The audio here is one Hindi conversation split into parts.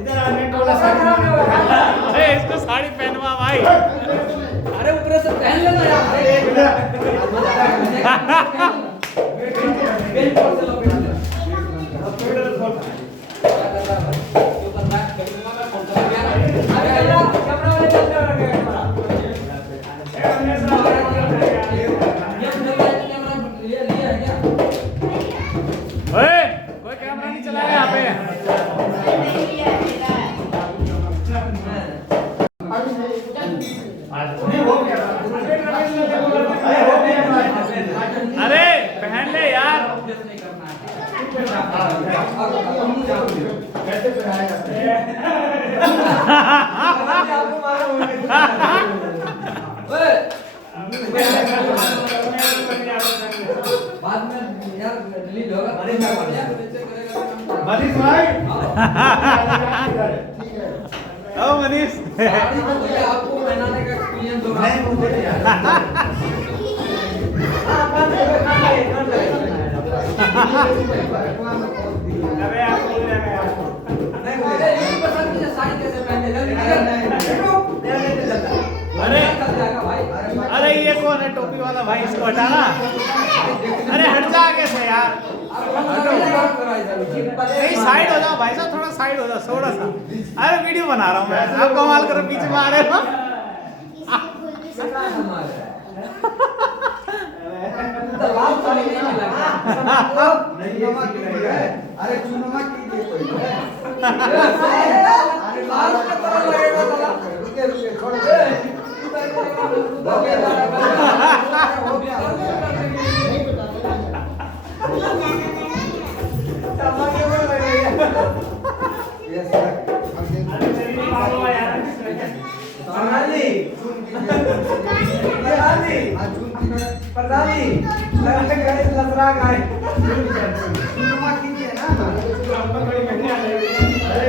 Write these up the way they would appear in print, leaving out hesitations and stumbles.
इधर आ नेट वाला साड़ी। अरे इसको साड़ी पहनवा भाई। अरे ऊपर से पहन लेना यार। बेल पर से लो पहन ले। अरे यार कैमरा वाले चल रहे हैं कैमरा। ये लिया है क्या? ओए कोई कैमरा नहीं चला यहाँ पे। अरे पहन ले यार। बाद में यार डिलीट होगा। मनीष भाई ओ मनीष। साड़ी तो भैया आपको पहनाने का एक्सपीरियंस होगा। अबे आप बोल रहे हैं अरे ये पसंद मुझे साड़ी कैसे पहनने अरे चल जाएगा भाई। अरे ये कौन है टोपी वाला भाई, इसको हटाना। अरे हट जा आगे से यार। नहीं साइड हो जाओ भाई साहब, थोड़ा साइड हो जाओ थोड़ा सा। अरे वीडियो बना रहा हूँ मैं, आप कमाल करो पीछे में आ रहे हो। अरे चुनमा कीजिए कोई रुके छोड़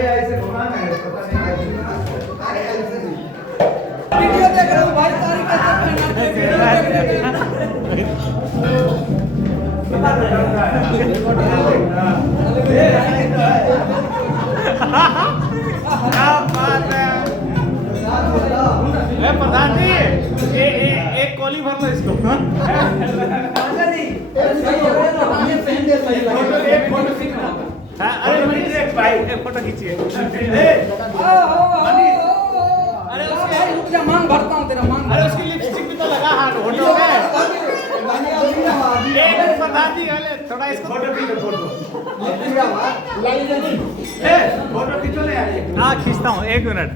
ऐसे घुमाना है पता नहीं वीडियो देख रहा हूँ भाई, साड़ी कैसे पहनाते क्या बात है। प्रधान जी एक कोली भर लो इसको। अरे मनीष एक भाई एक फोटो खींचिए। अरे भाई रुक जा, मांग भरता हूँ तेरा मांग। अरे उसकी लिपस्टिक भी तो लगा हाथ होठों में। एक प्रधान जी वाले थोड़ा इसको फोटो खींचो ले यार। हाँ खींचता हूँ, 1 मिनट।